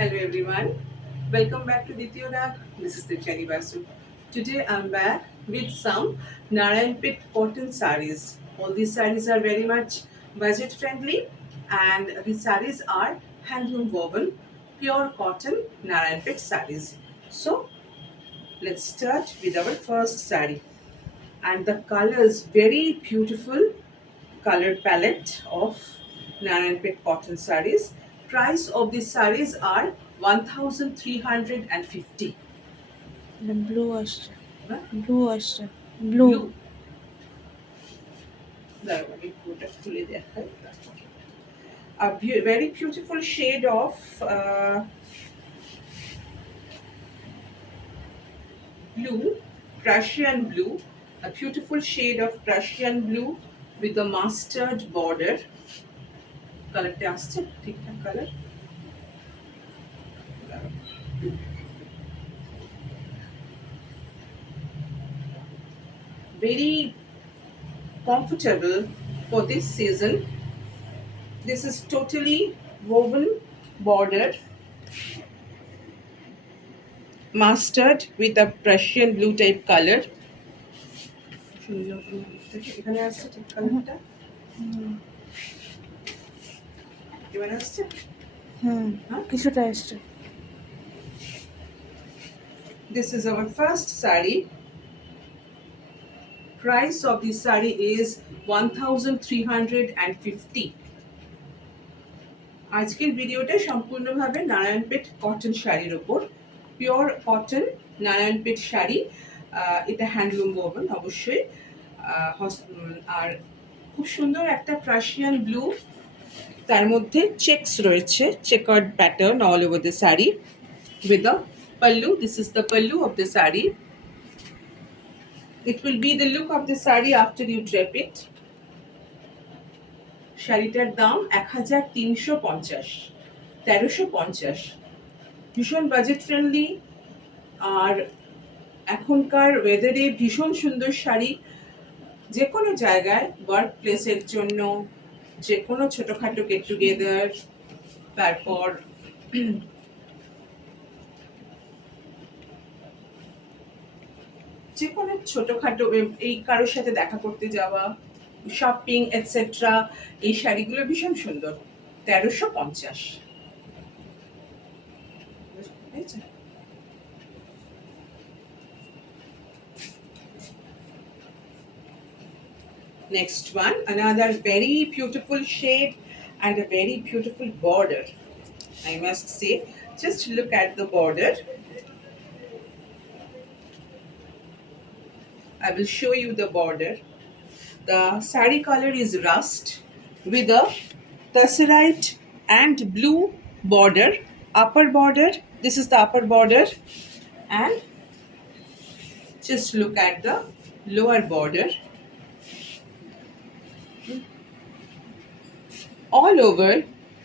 Hello everyone, welcome back to Ditya Rag. This is Tirchani Basu. Today I'm back with some Narayanpet cotton sarees. All these sarees are very much budget friendly and these sarees are handloom woven, pure cotton Narayanpet sarees. So let's start with our first saree. And the colors, very beautiful color palette of Narayanpet cotton sarees. Price of these sarees are 1350. ব্লু আসছে Huh? Blue আসছে blue Blue. দাঁড়াও, আমি পুরোটা খুলে দেখাই। A very beautiful shade of blue, Prussian blue. A beautiful shade of Prussian blue with a mustard border. কালারটা আসছে ঠিকঠাক colour. Very comfortable for this season. This is totally woven border, mustard with a Prussian blue type color. এখানে আসছে ঠিক কালারটা, এবারে আসছে। হ্যাঁ, কিছুটা আসছে this is our first saree. Price of this saree is 1350. আজকের ভিডিওটা সম্পূর্ণভাবে নারায়ণপেট কটন শাড়ির ওপর, পিওর কটন নারায়ণপেট শাড়ি। এটা হ্যান্ডলুম ওভেন অবশ্যই। আর খুব সুন্দর একটা প্রাশিয়ান ব্লু, তার মধ্যে চেকস রয়েছে, chequered pattern all over the sari with the pallu. This is the pallu of the saree. It will be the look of the saree after you drape it. শাড়িটার দাম 1350, 1350। ভীষণ বাজেট ফ্রেন্ডলি আর এখনকার ওয়েদারে ভীষণ সুন্দর শাড়ি। যে কোনো জায়গায়, ওয়ার্ক প্লেসের জন্য, যে কোনো ছোটোখাটো গেট টুগেদার, তারপর যে কোনো ছোটোখাটো এই কারোর সাথে দেখা করতে যাওয়া, শপিং এটসেট্রা, এই শাড়িগুলো ভীষণ সুন্দর। 1350। Next one, another very beautiful shade and a very beautiful border. I must say, just look at the border. I will show you the border. The saree color is rust with a tesserite and blue border. Upper border, this is the upper border, and just look at the lower border. All over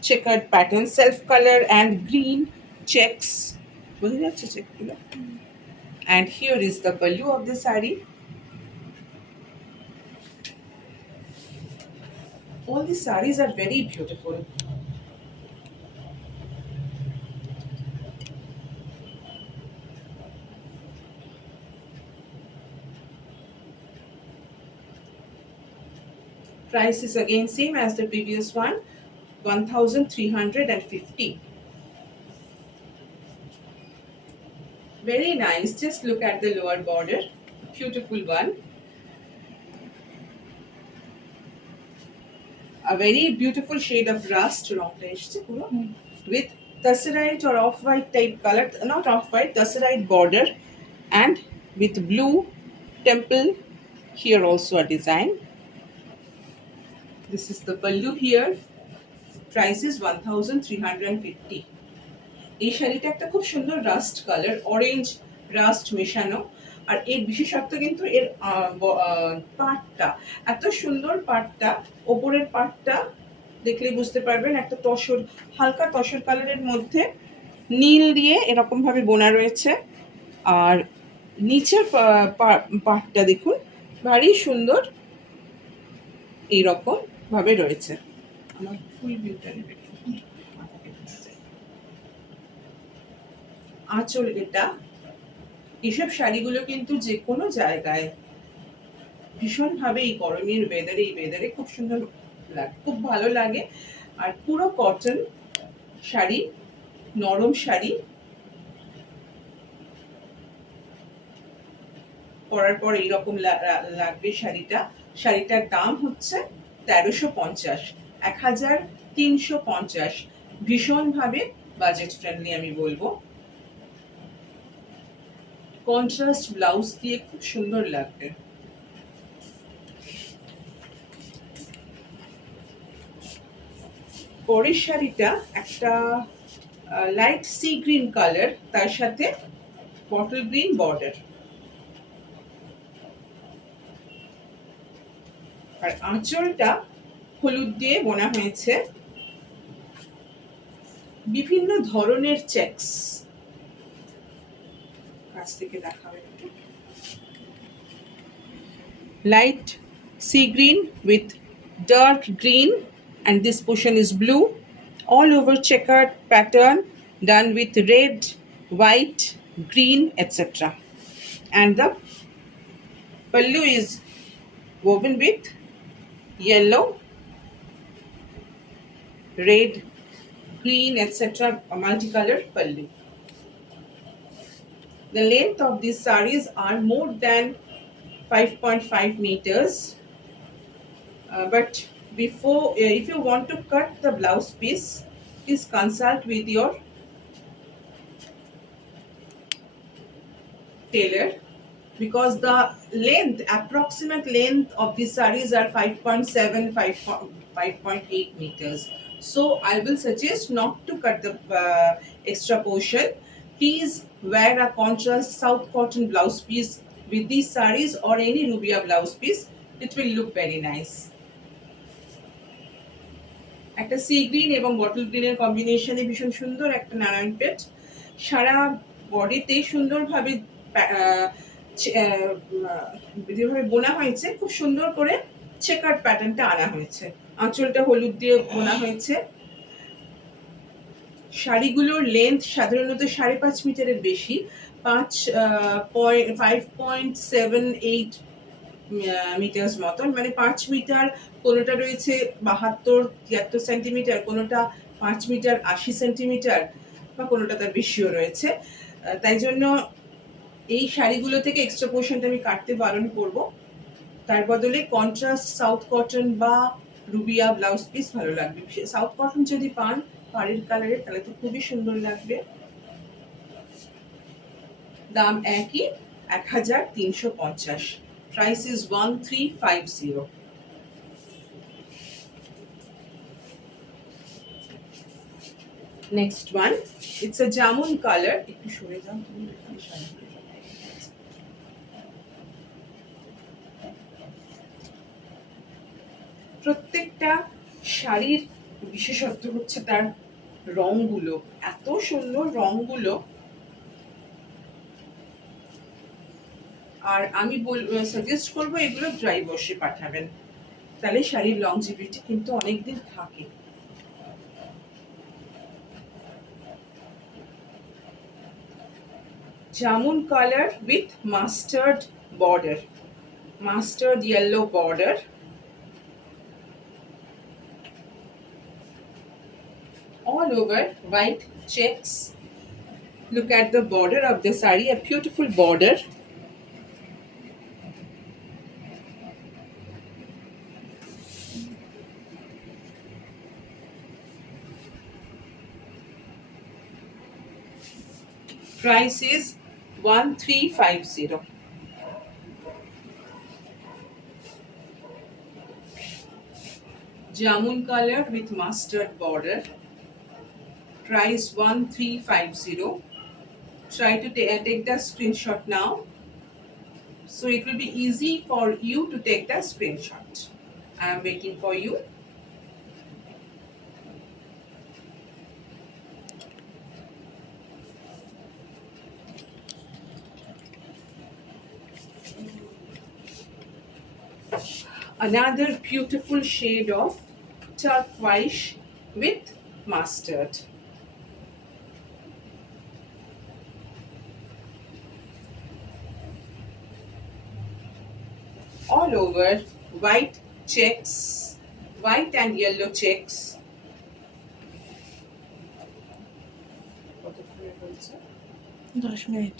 checkered pattern, self color and green checks. বোঝা যাচ্ছে চেকগুলো? And here is the pallu of the saree. All the sarees are very beautiful. Price is again same as the previous one, 1350. Very nice. Just look at the lower border. Beautiful one. A very beautiful shade of rust with tesserite or off-white type color, not off-white, tesserite border, and with blue temple here also a design. This is the pallu here. Price is 1350. এই শাড়িটা একটা খুব সুন্দর rushed colour, orange rushed মেশানো। আর এর বিশেষত্ব কিন্তু এর পাটটা এত সুন্দর, পাটটা ওপরের পাটটা দেখলে বুঝতে পারবেন, একটা তসর, হালকা তসর কালারের মধ্যে নীল দিয়ে এরকম ভাবে বোনা রয়েছে। আর নিচের পাটটা দেখুন, ভারী সুন্দর এইরকম ভাবে রয়েছে। আমার ফুল ভিউটা নেবে। আঁচল এটা। এইসব শাড়িগুলো কিন্তু যে কোনো জায়গায় ভীষণভাবে এই গরমের ওয়েদারে খুব সুন্দর লাগে, খুব ভালো লাগে। আর পুরো কটন শাড়ি, নরম শাড়ি, পরার পর এইরকম লাগবে শাড়িটা। শাড়িটার দাম হচ্ছে ১৩৫০, ১৩৫০। ভীষণভাবে বাজেট ফ্রেন্ডলি আমি বলবো। কন্ট্রাস্ট ব্লাউজ দিয়ে খুব সুন্দর লাগবে। পরের শাড়িটা একটা লাইট সি গ্রিন কালার, তার সাথে বটল গ্রিন বর্ডার। আর আঁচলটা হলুদ দিয়ে বোনা হয়েছে, বিভিন্ন ধরনের চেকস। কাছ থেকে দেখাবে একটু। Light sea green with dark green, and this portion is blue. All over checkered pattern done with red, white, green, etc. And the pallu is woven with yellow, red, green, etc. multicolor pallu. The length of these sarees are more than 5.5 meters. But before, if you want to cut the blouse piece, please consult with your tailor, because the approximate length of these sarees are 5.7, 5.8 meters. So I will suggest not to cut the extra portion. Please wear a contrast south cotton blouse piece with these sarees, or any rubia blouse piece. It will look very nice. একটা sea green এবং বটল গ্রিনের কম্বিনেশনে ভীষণ সুন্দর একটা নারায়ণ পেট। সারা বডিতে সুন্দরভাবে যেভাবে বোনা হয়েছে, খুব সুন্দর করে চেকার্ড প্যাটার্নটা আনা হয়েছে। আঁচলটা হলুদ দিয়ে বোনা হয়েছে। শাড়িগুলোর লেন্থ সাধারণত 5.5 মিটারের বেশি, 5.78 মিটার্স মতন, মানে 5 মিটার। কোনোটা রয়েছে 72-73 সেন্টিমিটার, কোনোটা 5 মিটার 80 সেন্টিমিটার, বা কোনোটা তার বেশিও রয়েছে। তাই জন্য এই শাড়িগুলো থেকে এক্সট্রা পোর্শনটা আমি কাটতে বারণ করব। তার বদলে কন্ট্রাস্ট সাউথ কটন বা রুবিয়া ব্লাউজ পিস ভালো লাগবে। সাউথ কটন যদি পান পাড়ের কালারের, তাহলে তো খুবই সুন্দর লাগবে। দাম একই, ১৩৫০। Price is 1350. Next one, it's a jamun color. একটু সরে যাও তুমি, প্রত্যেকটা শাড়ির বিশেষত্ব হচ্ছে তার রংগুলো, এত সুন্দর রংগুলো। আর আমি সাজেস্ট করবো এগুলো ড্রাই ওয়াশে পাঠাবেন, তাহলে শাড়ির লংজিভিটি কিন্তু অনেকদিন থাকে। Jamun colour with mustard border, mustard yellow border. All over white checks. Look at the border of the saree, a beautiful border. Price is 1350. Jamun color with mustard border. Price 1350. Try to take the screenshot now, so it will be easy for you to take the screenshot. I am waiting for you. Another beautiful shade of turquoise with mustard. all over white checks, white and yellow checks. কতক্ষণে হয়েছে? 10 মিনিট,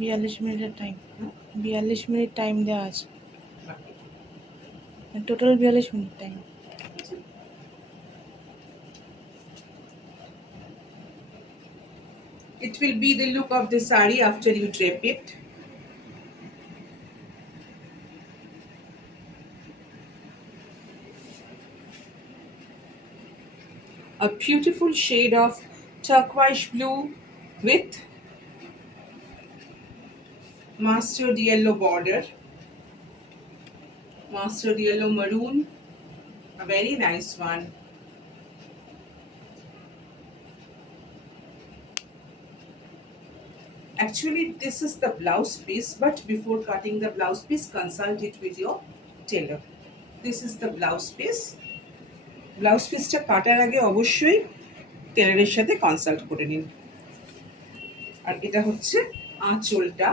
42 মিনিটের টাইম। 42 minute time দেওয়া আছে, টোটাল 42 minute time. It will be the look of the sari after you drape it. A beautiful shade of turquoise blue with mustard yellow border, mustard yellow maroon, a very nice one. Actually, this is the blouse piece, but before cutting the blouse piece, consult it with your tailor. This is the blouse piece. Blouse পিসটা কাটার আগে অবশ্যই টেলারের সাথে consult করে নিন। আর এটা হচ্ছে আঁচলটা।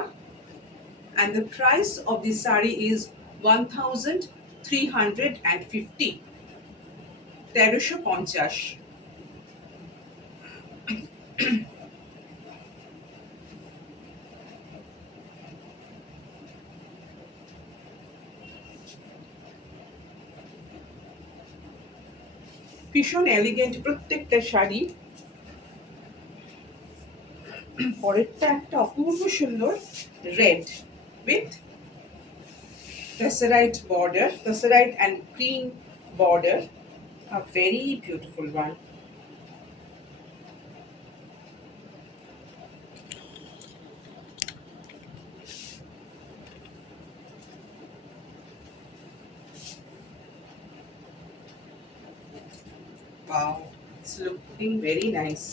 and the price of this saree is 1350, 1350। ভীষণ এলিগেন্ট প্রত্যেকটা শাড়ি। পরেরটা একটা অপূর্ব সুন্দর red with tesserite border, tesserite and green border, a very beautiful one. Wow, it's looking very nice.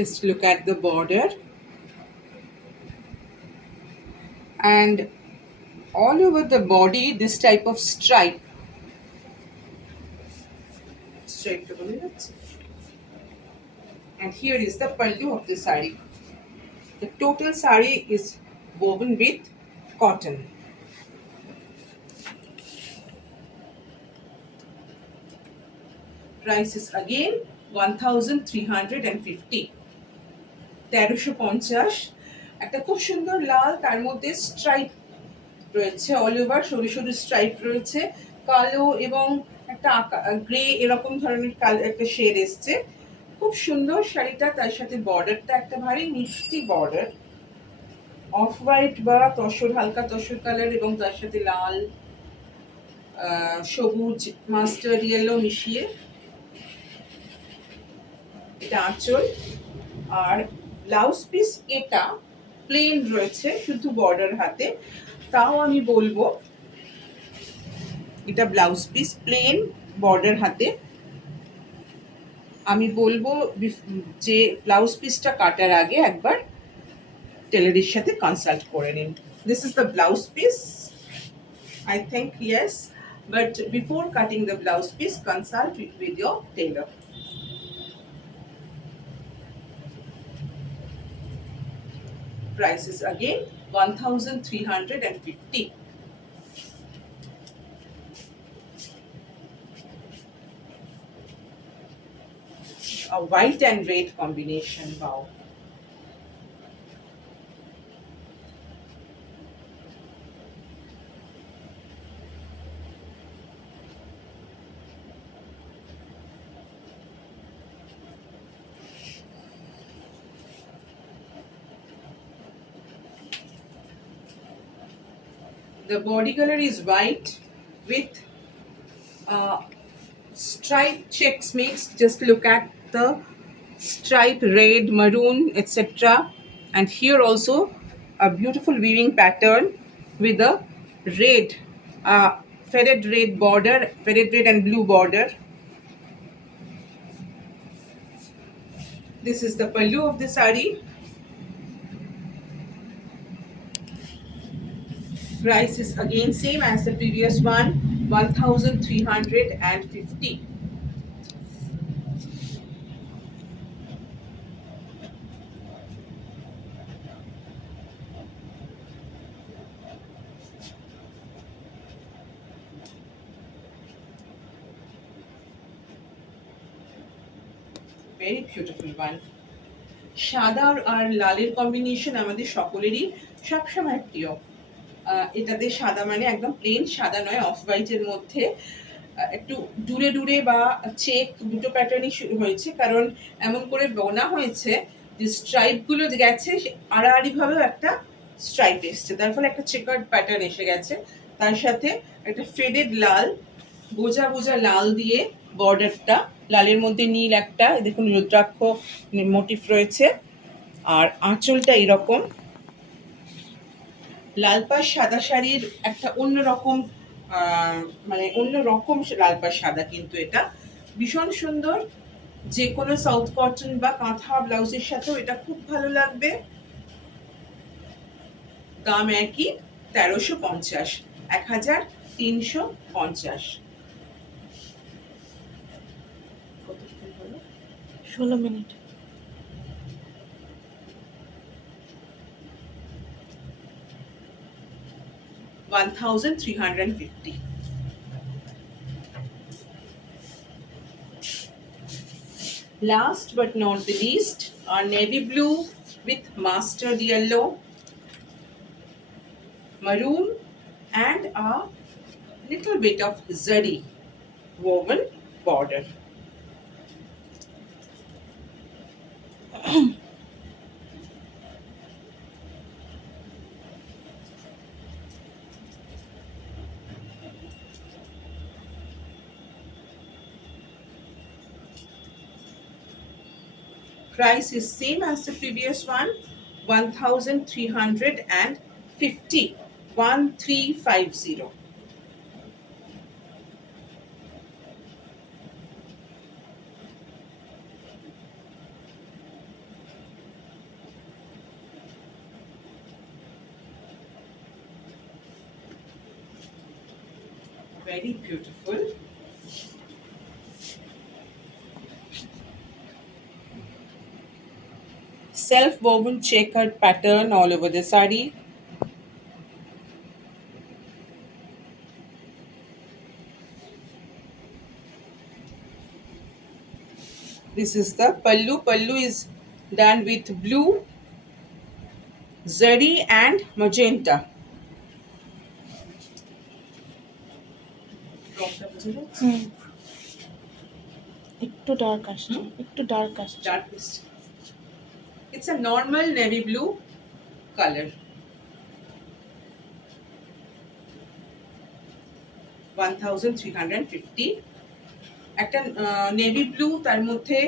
Just look at the border, and all over the body this type of stripe to bole jacche. And here is the pallu of the saree. The total saree is woven with cotton. Price is again 1350, 1350। একটা খুব সুন্দর লাল, তার মধ্যে স্ট্রাইপ রয়েছে, all over সরু সরু স্ট্রাইপ রয়েছে, কালো এবং একটা গ্রে এরকম ধরনের একটা শেড এসছে। খুব সুন্দর শাড়িটা। তার সাথে বর্ডারটা একটা ভারী মিষ্টি বর্ডার, অফ হোয়াইট বা তসর, হালকা তসর কালার, এবং তার সাথে লাল, সবুজ, মাস্টার্ড ইয়েলো মিশিয়ে। এটা আঁচল। আর ব্লাউজ পিস এটা প্লেন রয়েছে, শুধু বর্ডার হাতে। তাও আমি বলবো এটা ব্লাউজ পিস প্লেন বর্ডার হাতে। আমি বলবো যে ব্লাউজ পিসটা কাটার আগে একবার টেলারের সাথে কনসাল্ট করে নিন। This is the blouse piece, I think, yes, but before cutting the blouse piece consult with your tailor. Price is again 1350। A white and red combination, wow. The body color is white with stripe checks mixed. Just look at the stripe, red, maroon, etc. And here also a beautiful weaving pattern with a red faded red border, faded red and blue border. This is the pallu of the sari. Price is again same as the previous one, 1350. Very beautiful one. সাদা আর লালের কম্বিনেশন আমাদের সকলেরই সবসময় প্রিয়। এটাতে সাদা মানে একদম প্লেন সাদা নয়, অফ হোয়াইটের মধ্যে একটু ডুরে ডুরে বা চেক দুটো প্যাটার্নই শুরু হয়েছে, কারণ এমন করে বোনা হয়েছে যে স্ট্রাইপগুলো গেছে আড়াআড়িভাবেও একটা স্ট্রাইপ এসছে, তার ফলে একটা চেকার্ড প্যাটার্ন এসে গেছে। তার সাথে একটা ফেডেড লাল, বোঝা বোঝা লাল দিয়ে বর্ডারটা, লালের মধ্যে নীল একটা দেখুন রুদ্রাক্ষ মোটিফ রয়েছে, আর আঁচলটা এরকম। লাল পাড় সাদা শাড়ির একটা অন্যরকম মানে অন্যরকম লাল পাড় সাদা, কিন্তু এটা ভীষণ সুন্দর। যে কোনো সাউথ কটন বা কাঁথা ব্লাউজের সাথেও এটা খুব ভালো লাগবে। দাম একই, 1350, 1350। 16 মিনিট। $1350। Last but not the least, our navy blue with mustard yellow, maroon and a little bit of zari woven border. Price is same as the previous one, 1350, 1350. Very beautiful. Self-woven checkered pattern all over the sari. This is the pallu. Pallu is done with blue, zari and magenta. একটু ডার্ক আসছে, একটু ডার্ক আসছে। Darkest. It's a normal navy blue color. 1350। একটা navy blue, তার মধ্যে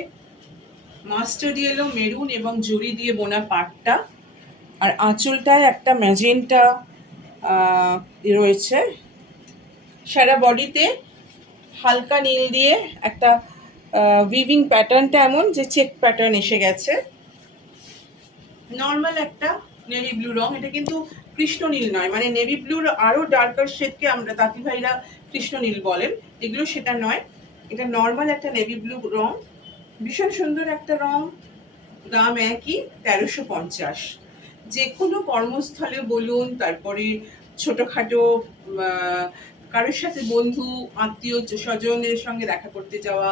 mustard yellow, maroon এবং জরি দিয়ে বোনা পাটটা, আর আঁচলটায় একটা ম্যাজেন্টা রয়েছে। সারা বডিতে হালকা নীল দিয়ে একটা উইভিং প্যাটার্নটা এমন যে চেক প্যাটার্ন এসে গেছে। নর্মাল একটা নেভি ব্লু রং, এটা কিন্তু কৃষ্ণ নীল নয়, মানে নেভি ব্লুর আরও ডার্কার শেডকে আমরা তাঁতি ভাইরা কৃষ্ণ নীল বলেন, এগুলো সেটা নয়। এটা নর্মাল একটা নেভি ব্লু রং, ভীষণ সুন্দর একটা রং। দাম একই, 1350। যে কোনো কর্মস্থলে বলুন, তারপরে ছোটোখাটো কারোর সাথে বন্ধু আত্মীয় স্বজনের সঙ্গে দেখা করতে যাওয়া,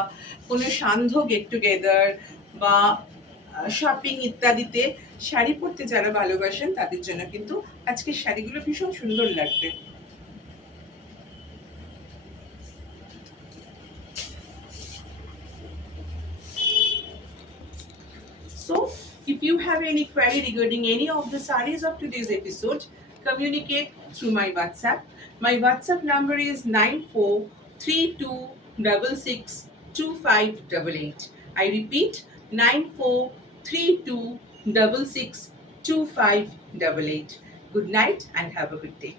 কোনো সান্ধ্য গেট টুগেদার বা শপিং ইত্যাদিতে শাড়ি পরতে যারা ভালোবাসেন তাদের জন্য কিন্তু আজকের শাড়িগুলো ভীষণ সুন্দর লাগবে। So, if you have any query regarding any of the sarees of today's episode, communicate through my WhatsApp. My WhatsApp number is 9432662588. I repeat, 9432662588. Good night and have a good day.